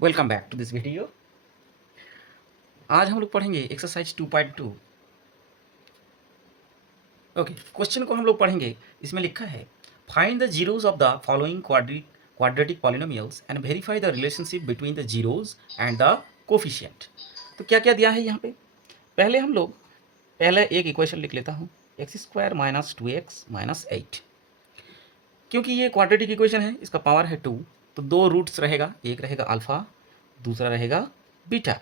Welcome back to this video. आज हम लोग पढ़ेंगे एक्सरसाइज 2.2। ओके, क्वेश्चन को हम लोग पढ़ेंगे। इसमें लिखा है find the zeros of the following quadratic polynomials and verify the relationship between the zeros and the coefficient. तो क्या क्या दिया है यहाँ पे। पहले हम लोग एक इक्वेशन लिख लेता हूँ, x square minus 2x minus 8। क्योंकि ये क्वाड्रेटिक इक्वेशन है, इसका पावर है 2, तो दो रूट्स रहेगा, एक रहेगा अल्फ़ा, दूसरा रहेगा बीटा।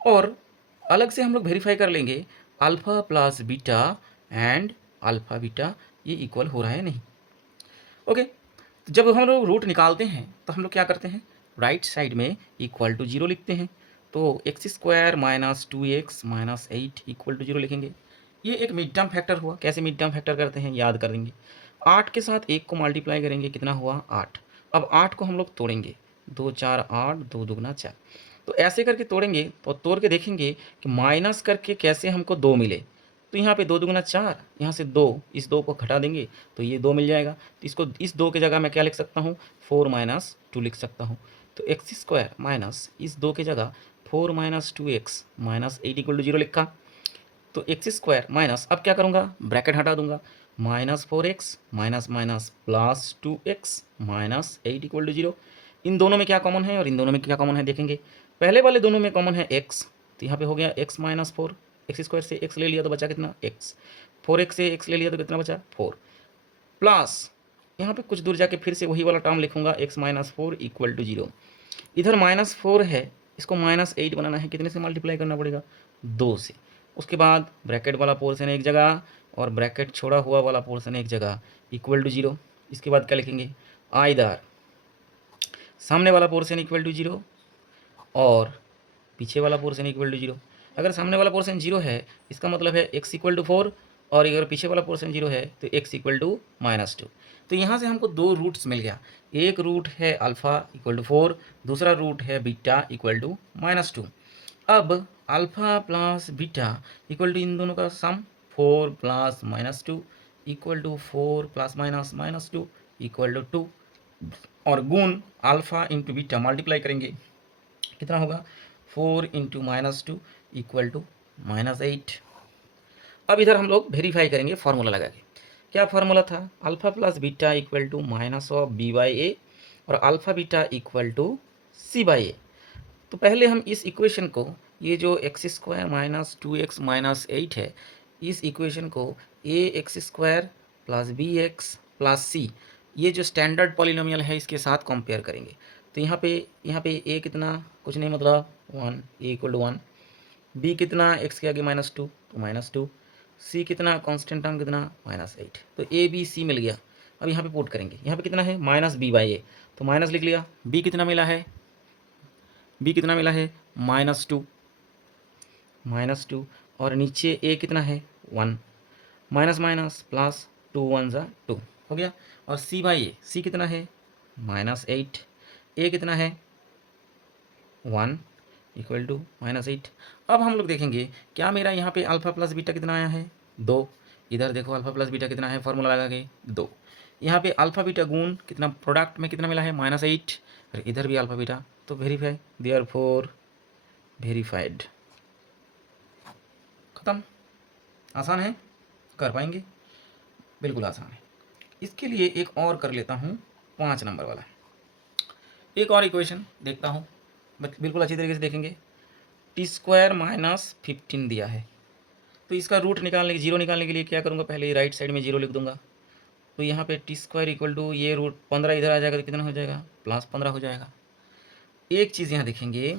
और अलग से हम लोग वेरीफाई कर लेंगे alpha plus beta and alpha beta ये इक्वल हो रहा है नहीं। ओके, तो जब हम लोग रूट निकालते हैं तो हम लोग क्या करते हैं, राइट साइड में इक्वल टू जीरो लिखते हैं। तो x square minus 2x minus 8 equal to zero लिखेंगे। ये एक मिड टर्म फैक्टर हुआ। कैसे मिड टर्म फैक्टर करते हैं याद कर देंगे। 8 के साथ 1 को मल्टीप्लाई करेंगे, कितना हुआ 8। अब 8 को हम लोग तोड़ेंगे, 2 4 8, 2 दुगना 4। तो ऐसे करके तोड़ेंगे तो तोड़ के देखेंगे कि माइनस करके कैसे हमको 2 मिले। तो यहाँ पे 2 दुगना 4, यहाँ से 2, इस 2 को घटा देंगे तो ये 2 मिल जाएगा। तो इसको इस 2 की जगह मैं क्या लिख सकता हूँ, 4 माइनस 2 लिख सकता हूँ। तो एक्स स्क्वायर माइनस इस 2 की जगह 4 minus 2x minus 8 equal to 0 लिखा। तो एक्स स्क्वायर माइनस, अब क्या करूँगा, ब्रैकेट हटा दूंगा, minus 4x minus minus plus 2x minus 8 equal to 0। इन दोनों में क्या कॉमन है और इन दोनों में क्या कॉमन है देखेंगे। पहले वाले दोनों में कॉमन है x, तो यहाँ पे हो गया x माइनस 4। एक्स स्क्वायर से x ले लिया तो बचा कितना x, 4x से x ले लिया तो कितना बचा 4, प्लस यहाँ पे कुछ दूर जाके फिर से वही वाला टर्म लिखूंगा x माइनस 4 इक्वल टू 0। इधर माइनस 4 है, इसको माइनस 8 बनाना है, कितने से मल्टीप्लाई करना पड़ेगा 2 से। उसके बाद ब्रैकेट वाला पोर्शन एक जगह और ब्रैकेट छोड़ा हुआ वाला पोर्शन एक जगह, इक्वल टू 0। इसके बाद क्या लिखेंगे, आइदर सामने वाला पोर्शन इक्वल टू 0 और पीछे वाला पोर्शन इक्वल टू 0। अगर सामने वाला पोर्शन 0 है इसका मतलब है x इक्वल टू 4, और अगर पीछे वाला पोर्शन 0 है तो x इक्वल टू माइनस 2। तो यहाँ से हमको दो रूट्स मिल गया। एक रूट है अल्फ़ा इक्वल टू 4, दूसरा रूट है बीटा इक्वल टू माइनस 2। अब alpha plus beta equal to इन दोनों का sum, 4 plus minus 2 equal to 4 plus minus minus 2 equal to 2, और गुण अल्फ़ा इंटू बीटा मल्टीप्लाई करेंगे, कितना होगा 4 into minus 2 equal to minus 8। अब इधर हम लोग वेरीफाई करेंगे फार्मूला लगा के। क्या फार्मूला था, alpha plus beta equal to minus of B by A और alpha beta equal to C by A. तो पहले हम इस इक्वेशन को, ये जो x square minus 2x minus 8 है, इस इक्वेशन को A x square plus B x plus C, ये जो स्टैंडर्ड पॉलिनोमियल है इसके साथ कंपेयर करेंगे। तो यहाँ पे ए कितना, कुछ नहीं मतलब 1, ए इक्वल टू 1। बी कितना, एक्स के आगे माइनस 2 तो माइनस 2। सी कितना, कॉन्स्टेंट टर्म कितना माइनस 8। तो ए बी सी मिल गया। अब यहाँ पे पुट करेंगे, यहाँ पे कितना है माइनस बी बाई ए, तो माइनस लिख लिया। बी कितना मिला है, बी कितना मिला है माइनस 2, और नीचे ए कितना है 1, माइनस माइनस प्लस 2 1 ज़ा 2 हो गया। और सी बाई ए, सी कितना है -8, ए कितना है 1 इक्वल टू -8। अब हम लोग देखेंगे क्या मेरा यहाँ पे अल्फ़ा प्लस बीटा कितना आया है 2। इधर देखो अल्फ़ा प्लस बीटा कितना है, फार्मूला लगा के 2। यहाँ पे अल्फ़ा बीटा गुण कितना, प्रोडक्ट में कितना मिला है -8, और इधर भी अल्फ़ा बीटा, तो वेरीफाई, देयरफॉर वेरीफाइड। ख़त्म। आसान है, कर पाएंगे, बिल्कुल आसान है। इसके लिए एक और कर लेता हूँ, 5 नंबर वाला एक और इक्वेशन देखता हूँ, बिल्कुल अच्छी तरीके से देखेंगे। टी स्क्वायर माइनस 15 दिया है, तो इसका रूट निकालने, जीरो निकालने के लिए क्या करूँगा, पहले राइट साइड में जीरो लिख दूंगा। तो यहाँ पे टी स्क्वायर इक्वल टू ये रूट 15 इधर आ जाएगा तो कितना हो जाएगा +15 हो जाएगा। एक चीज़ यहाँ देखेंगे,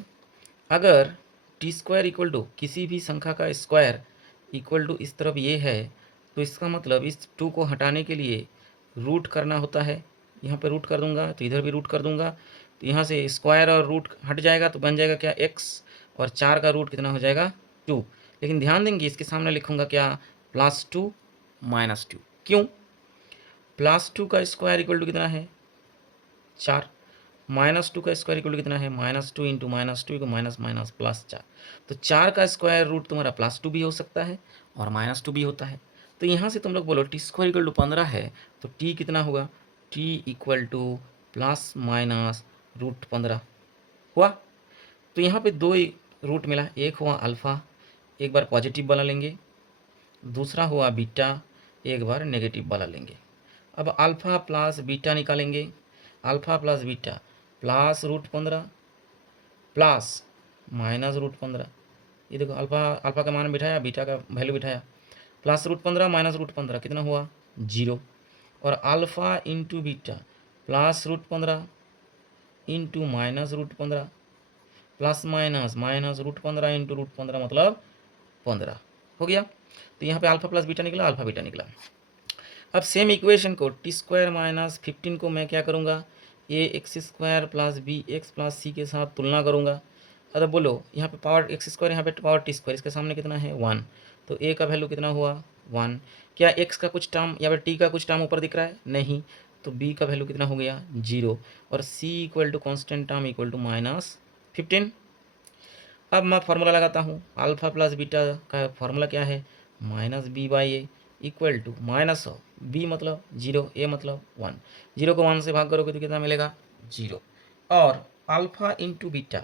अगर टी स्क्वायर इक्वल टू किसी भी संख्या का स्क्वायर इक्वल टू इस तरफ ये है, तो इसका मतलब इस 2 को हटाने के लिए रूट करना होता है। यहाँ पे रूट कर दूंगा तो इधर भी रूट कर दूंगा, तो यहाँ से स्क्वायर और रूट हट जाएगा तो बन जाएगा क्या x, और 4 का रूट कितना हो जाएगा 2। लेकिन ध्यान देंगे इसके सामने लिखूंगा क्या +2 -2। क्यों, +2 का स्क्वायर इक्वल टू कितना है 4, -2 का स्क्वायर इक्वल टू कितना है -2 इंटू -2 को माइनस माइनस +4। तो 4 का स्क्वायर रूट तुम्हारा +2 भी हो सकता है और -2 भी होता है। तो यहाँ से तुम लोग बोलो टी स्क्वायर इक्वल टू 15 है, तो टी कितना होगा, टी इक्वल टू +- √15। हुआ। तो यहाँ पे दो रूट मिला, एक हुआ अल्फ़ा, एक बार पॉजिटिव वाला लेंगे, दूसरा हुआ बीटा, एक बार नेगेटिव वाला लेंगे। अब अल्फ़ा प्लस बीटा निकालेंगे, alpha plus beta plus √15 plus minus √15। ये देखो अल्फ़ा अल्फ़ा का मान बिठाया, बीटा का वैल्यू बिठाया, प्लस √15 माइनस √15 कितना हुआ 0। और alpha into beta plus √15 into minus √15 plus minus minus √15 into √15 मतलब 15 हो गया। तो यहाँ पे अल्फ़ा प्लस बीटा निकला, अल्फ़ा बीटा निकला। अब सेम इक्वेशन को t² माइनस 15 को मैं क्या करूँगा, ax² plus bx plus c के साथ तुलना करूँगा। अगर बोलो यहाँ पे पावर x², यहाँ पे पावर t², इसके सामने कितना है 1, तो a का वैल्यू कितना हुआ 1। क्या x का कुछ टर्म या फिर t का कुछ टर्म ऊपर दिख रहा है, नहीं, तो b का वैल्यू कितना हो गया 0 और c equal to constant term equal to -15। अब मैं फार्मूला लगाता हूँ, अल्फ़ा प्लस बीटा का फार्मूला क्या है -b/a equal to minus of b मतलब 0, a मतलब 1, 0 को 1 से भाग करोगे तो कितना मिलेगा 0। और अल्फ़ा इंटू बीटा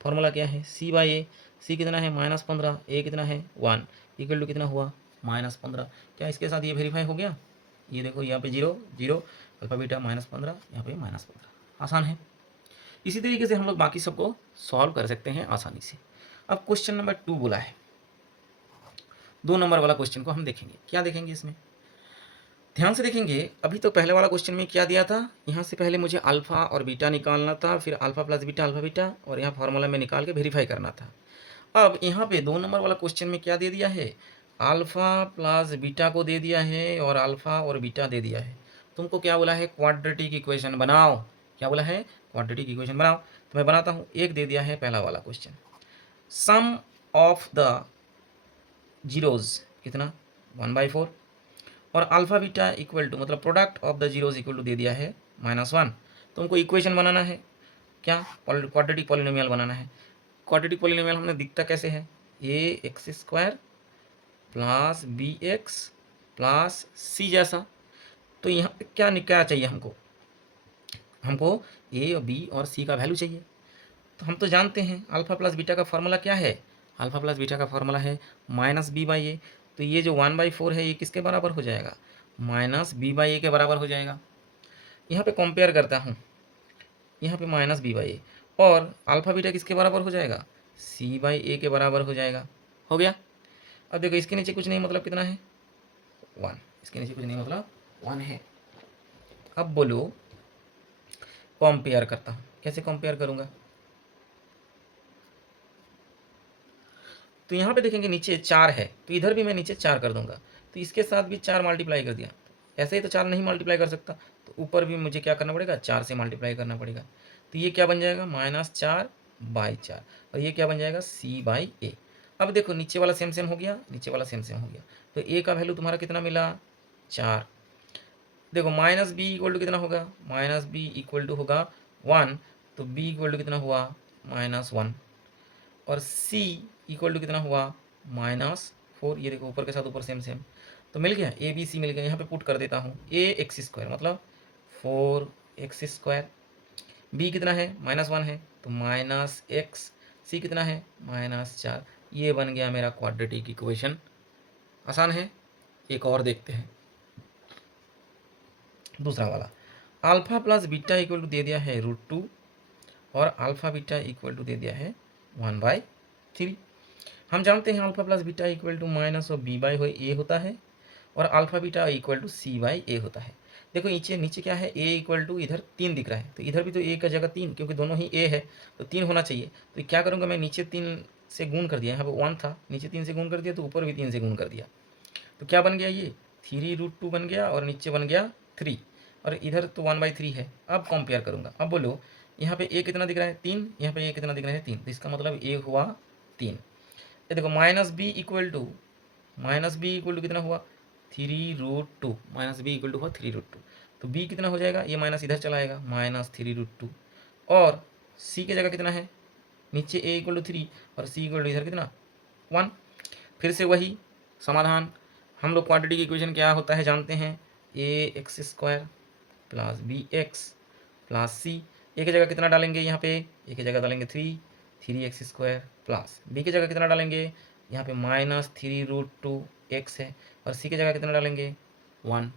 फार्मूला क्या है c/a, c कितना है -15, a कितना है 1 इक्वल टू कितना हुआ -15। क्या इसके साथ ये वेरीफाई हो गया, ये देखो यहाँ पे 0 0 अल्फ़ा बीटा -15, यहाँ पे -15, आसान है। इसी तरीके से हम लोग बाकी सबको सॉल्व कर सकते हैं आसानी से। अब क्वेश्चन नंबर 2 बोला है, 2 नंबर वाला क्वेश्चन को हम देखेंगे। क्या देखेंगे इसमें, ध्यान से देखेंगे। अभी तो पहले वाला क्वेश्चन में क्या दिया था, यहाँ से पहले मुझे अल्फ़ा और बीटा निकालना था, फिर alpha plus beta alpha beta, और यहाँ फार्मूला में निकाल के वेरीफाई करना था। अब यहाँ पे 2 नंबर वाला क्वेश्चन में क्या दे दिया है, अल्फ़ा प्लस बीटा को दे दिया है और अल्फ़ा और बीटा दे दिया है। तुमको क्या बोला है, क्वाड्रेटिक इक्वेशन बनाओ। क्या बोला है, क्वाड्रेटिक इक्वेशन बनाओ। तो मैं बनाता हूँ। एक दे दिया है पहला वाला question, sum of the zeros कितना 1/4 और अल्फ़ा बीटा इक्वल टू मतलब product of the zeros equal to दे दिया है -1। तो हमको इक्वेशन बनाना है, क्या क्वाड्रेटिक पॉलिनोमियल बनाना है। क्वाड्रेटिक पॉलिनोमियल हमने दिखता कैसे है, ax² plus bx plus c जैसा। तो यहाँ पे क्या चाहिए हमको, हमको a और b और c का वैल्यू चाहिए। तो हम तो जानते हैं अल्फ़ा प्लस बीटा का फार्मूला क्या है, अल्फ़ा प्लस बीटा का फार्मूला है -b/a। तो ये जो 1/4 है ये किसके बराबर हो जाएगा, -b/a के बराबर हो जाएगा। यहाँ पे कंपेयर करता हूँ, यहाँ पे -b/a और अल्फ़ा बीटा किसके बराबर हो जाएगा, c/a के बराबर हो जाएगा। हो गया। अब देखो इसके नीचे कुछ नहीं मतलब कितना है 1, इसके नीचे कुछ नहीं मतलब 1 है। अब बोलो कंपेयर करता हूँ, कैसे कंपेयर करूँगा, तो यहाँ पे देखेंगे नीचे 4 है तो इधर भी मैं नीचे 4 कर दूंगा, तो इसके साथ भी 4 मल्टीप्लाई कर दिया। ऐसे ही तो 4 नहीं मल्टीप्लाई कर सकता, तो ऊपर भी मुझे क्या करना पड़ेगा 4 से मल्टीप्लाई करना पड़ेगा। तो ये क्या बन जाएगा -4/4 और ये क्या बन जाएगा c/a। अब देखो नीचे वाला सेम सेम हो गया, नीचे वाला सेम सेम हो गया, तो a का वैल्यू तुम्हारा कितना मिला 4। देखो -b इक्वल टू कितना होगा, -b इक्वल टू होगा 1, तो b इक्वल टू कितना हुआ -1 और c इक्वल टू कितना हुआ -4। ये देखो ऊपर के साथ ऊपर सेम सेम, तो मिल गया ए बी सी मिल गया। यहाँ पे पुट कर देता हूँ ax² मतलब 4x², b कितना है -1 है तो -x, c कितना है -4। ये बन गया मेरा क्वाड्रेटिक इक्वेशन। आसान है। एक और देखते हैं दूसरा वाला, alpha plus beta equal to दे दिया है √2 और अल्फ़ा बीटा इक्वल टू दे दिया है 1/3। हम जानते हैं alpha plus beta equal to minus of b/a होता है और alpha beta equal to c/a होता है। देखो नीचे नीचे क्या है, a इक्वल टू इधर 3 दिख रहा है, तो इधर भी तो a का जगह 3, क्योंकि दोनों ही a है तो 3 होना चाहिए। तो क्या करूँगा मैं, नीचे 3 से गुण कर दिया, यहाँ पे 1 था, नीचे 3 से गुण कर दिया तो ऊपर भी 3 से गुण कर दिया। तो क्या बन गया, ये 3√2 बन गया और नीचे बन गया 3 और इधर तो 1/3 है। अब कंपेयर करूँगा, अब बोलो यहाँ पे a कितना दिख रहा है 3, यहाँ पे a कितना दिख रहा है 3, तो इसका मतलब a हुआ 3। ये देखो -b इक्वल टू कितना हुआ 3√2, -b इक्वल टू हुआ 3√2, तो b कितना हो जाएगा, ये माइनस इधर चला आएगा -3√2 और c की जगह कितना है, नीचे a इक्वल टू 3 और c इक्वल टू इधर कितना 1। फिर से वही समाधान, हम लोग क्वाड्रेटिक इक्वेशन क्या होता है जानते हैं, ax² plus bx plus c ए की जगह कितना डालेंगे यहाँ पे, ए की जगह डालेंगे 3x² प्लस बी की जगह कितना डालेंगे, यहाँ पे -3√2x है, और सी की जगह कितना डालेंगे 1।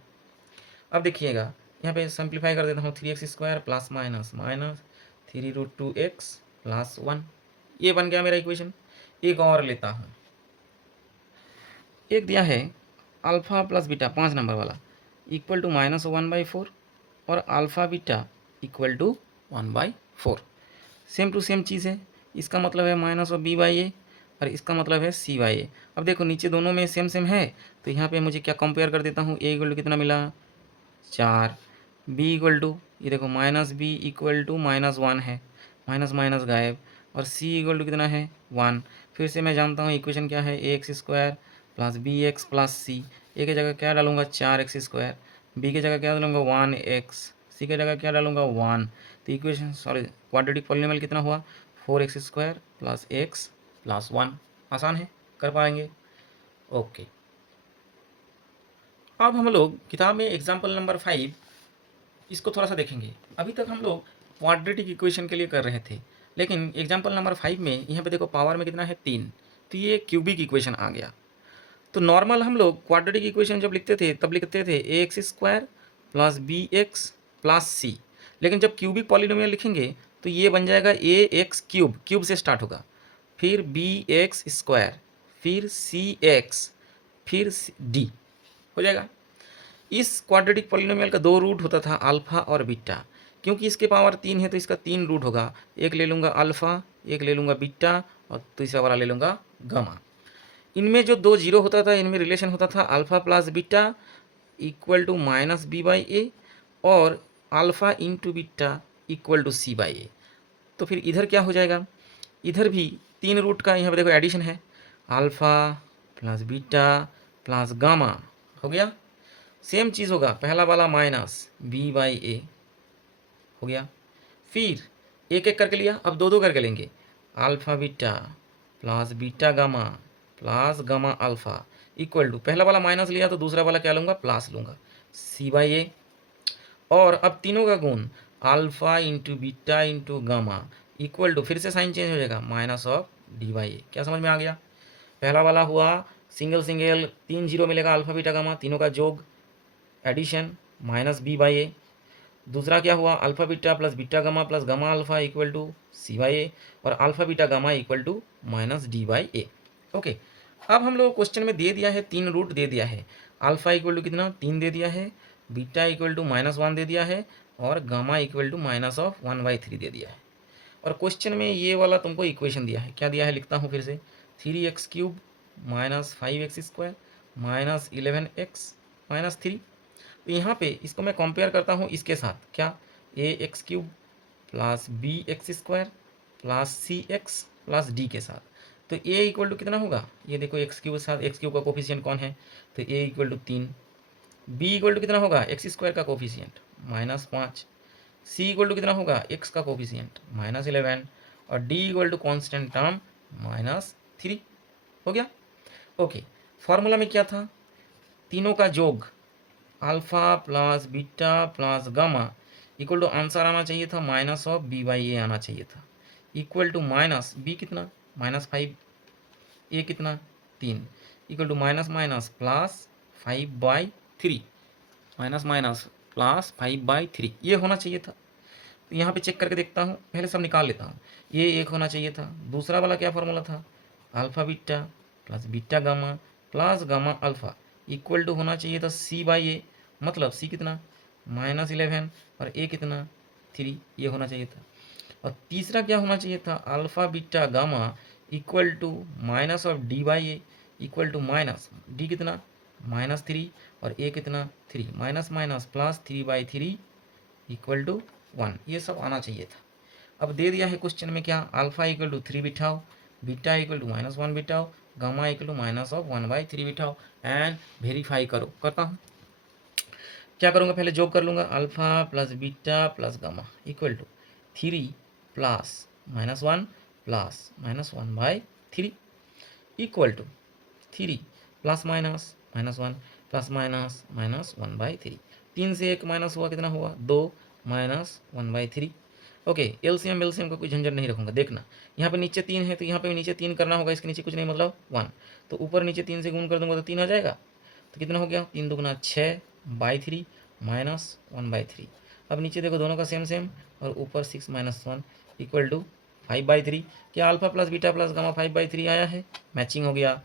अब देखिएगा यहाँ पे सिंप्लीफाई कर देता हूँ, 3x² plus minus minus 3√2x plus 1, ये बन गया मेरा इक्वेशन। एक और लेता हूँ, एक दिया है अल्फ़ा प्लस बीटा 5 नंबर वाला इक्वल टू -1/4 और alpha beta equal to 1/4। Same to same चीज़ है, इसका मतलब है -b/a और इसका मतलब है c/a। अब देखो नीचे दोनों में सेम सेम है, तो यहाँ पे मुझे क्या कंपेयर कर देता हूँ, a इक्वल टू कितना मिला 4, b इक्वल टू ये देखो -b इक्वल टू -1 है, माइनस माइनस गायब, और c इक्वल टू कितना है 1। फिर से मैं जानता हूँ इक्वेशन क्या है, ax² plus bx plus c। a की जगह क्या डालूंगा 4x², b की जगह क्या डालूंगा 1x, c की जगह क्या डालूंगा 1। तो इक्वेशन क्वाड्रेटिक पॉलिनोमियल कितना हुआ 4x² प्लस x प्लस 1। आसान है, कर पाएंगे। ओके, अब हम लोग किताब में एग्जाम्पल नंबर 5 इसको थोड़ा सा देखेंगे। अभी तक हम लोग क्वाड्रेटिक इक्वेशन के लिए कर रहे थे, लेकिन एग्जाम्पल नंबर 5 में यहाँ पे देखो पावर में कितना है 3, तो ये क्यूबिक इक्वेशन आ गया। तो नॉर्मल हम लोग क्वाड्रेटिक इक्वेशन जब लिखते थे तब लिखते थे ax² plus bx plus c, लेकिन जब क्यूबिक पॉलिनोमियल लिखेंगे तो ये बन जाएगा ax³ क्यूब से स्टार्ट होगा, फिर bx², फिर cx, फिर d हो जाएगा। इस क्वाड्रेटिक पॉलिनोमियल का दो रूट होता था अल्फ़ा और बीटा, क्योंकि इसके पावर 3 है तो इसका 3 रूट होगा, एक ले लूँगा अल्फ़ा, एक ले लूँगा बीटा, और तीसरा वाला ले लूँगा गामा। इनमें जो दो जीरो होता था, इनमें रिलेशन होता था alpha plus beta equal to -b/a और alpha into beta equal to c/a। तो फिर इधर क्या हो जाएगा, इधर भी 3 रूट का यहाँ पे देखो एडिशन है, alpha plus beta plus gamma हो गया। सेम चीज़ होगा, पहला वाला -b/a हो गया, फिर एक एक करके लिया, अब दो दो करके लेंगे, alpha beta plus beta gamma plus gamma alpha equal to, पहला वाला माइनस लिया तो दूसरा वाला क्या लूँगा प्लस लूँगा, c/a। और अब तीनों का गुण alpha into beta into gamma equal to, फिर से साइन चेंज हो जाएगा -d/a। क्या समझ में आ गया, पहला वाला हुआ सिंगल सिंगल 3 जीरो मिलेगा, अल्फ़ा बीटा गामा तीनों का जोग एडिशन -b/a। दूसरा क्या हुआ, alpha beta plus beta gamma plus gamma alpha equal to c/a, और alpha beta gamma equal to -d/a। Okay, अब हम लोग क्वेश्चन में दे दिया है 3 रूट दे दिया है, अल्फ़ा इक्वल टू कितना 3 दे दिया है, बीटा इक्वल टू -1 दे दिया है, और गामा इक्वल टू -1/3 दे दिया है। और क्वेश्चन में ये वाला तुमको इक्वेशन दिया है, क्या दिया है लिखता हूँ फिर से, 3x³ -5x² -11x -3। तो यहाँ पे इसको मैं कंपेयर करता हूँ इसके साथ, क्या ax³ plus bx² plus cx plus d के साथ। तो a इक्वल टू कितना होगा, ये देखो x³ के साथ, x³ का कोफिशिएंट कौन है, तो a equal to 3, b equal to कितना होगा x² का कोफिशिएंट -5, c इक्वल टू कितना होगा x का कोफिशिएंट -11, और d equal to constant term -3 हो गया। ओके, फॉर्मूला में क्या था, तीनों का जोग alpha plus beta plus gamma equal to answer आना चाहिए था -b/a आना चाहिए था, इक्वल टू माइनस बी कितना -5, ए कितना 3, equal to minus minus plus 5/3, minus minus plus 5/3 ये होना चाहिए था। तो यहाँ पे चेक करके देखता हूँ, पहले सब निकाल लेता हूँ, ये एक होना चाहिए था। दूसरा वाला क्या फॉर्मूला था, alpha beta plus beta gamma plus gamma alpha equal to होना चाहिए था c/a, मतलब c कितना -11 और a कितना 3, ये होना चाहिए था। और तीसरा क्या होना चाहिए था, alpha beta gamma equal to minus of d/a equal to minus d कितना -3 और a कितना 3, minus minus plus 3/3 equal to 1, ये सब आना चाहिए था। अब दे दिया है क्वेश्चन में क्या, अल्फ़ा इक्वल टू 3 बिठाओ, बीटा इक्वल टू -1 बिठाओ, गामा इक्वल टू -1/3 बिठाओ एंड वेरीफाई करो। करता हूँ, क्या करूँगा, पहले जोग कर लूँगा, alpha plus beta plus gamma equal to 3 plus -1 plus -1/3 equal to 3 plus minus -1 plus minus -1/3, 3 से 1 माइनस हुआ कितना हुआ 2 -1/3, ओके, एलसीएम एलसीएम का कोई झंझट नहीं रखूँगा। देखना यहाँ पे नीचे 3 है तो यहाँ पे भी नीचे 3 करना होगा, इसके नीचे कुछ नहीं मतलब 1। तो ऊपर नीचे 3 से गुण कर दूंगा तो 3 आ जाएगा। तो कितना हो गया, 3 दुगुना 6/3 माइनस 1/3। अब नीचे देखो दोनों का सेम सेम, और ऊपर 6 माइनस 1 इक्वल टू 5/3। क्या alpha plus beta plus gamma 5/3 आया है, मैचिंग हो गया।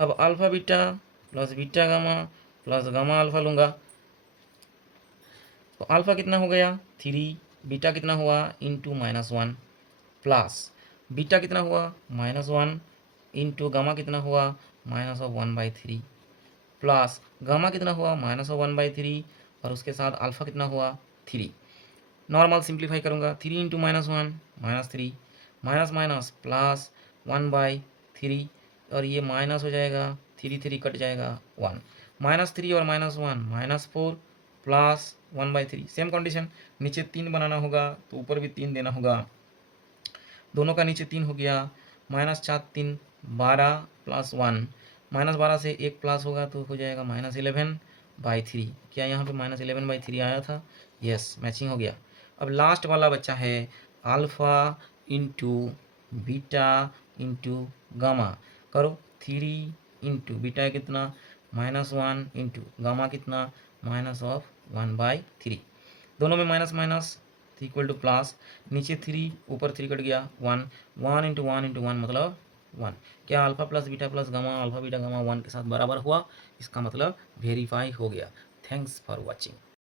अब alpha beta plus beta gamma plus gamma alpha लूँगा, तो अल्फा कितना हो गया 3, बीटा कितना हुआ इंटू -1 प्लस बीटा कितना हुआ -1 इंटू गामा कितना हुआ -1/3 प्लस गामा कितना हुआ -1/3, और उसके साथ अल्फा कितना हुआ 3। नॉर्मल सिंप्लीफाई करूँगा, 3 इंटू -1 -3 माइनस माइनस प्लस 1/3, और ये माइनस हो जाएगा, 3 3 कट जाएगा 1, -3 और -1 -4 प्लस 1/3। सेम कंडीशन, नीचे 3 बनाना होगा तो ऊपर भी 3 देना होगा। दोनों का नीचे 3 हो गया, -4 3 12 प्लस 1, -12 से 1 प्लस होगा तो हो जाएगा -11/3। क्या यहाँ पे -11/3 आया था, यस मैचिंग हो गया। अब लास्ट वाला बच्चा है alpha into beta into gamma. करो 3 इंटू बीटा कितना -1 इंटू गामा कितना -1/3। दोनों में minus minus equal two plus, नीचे 3 ऊपर 3 कट गया 1, 1 इंटू 1 इंटू 1 मतलब 1। क्या alpha plus beta plus gamma alpha beta gamma 1 के साथ बराबर हुआ, इसका मतलब वेरीफाई हो गया। Thanks for watching.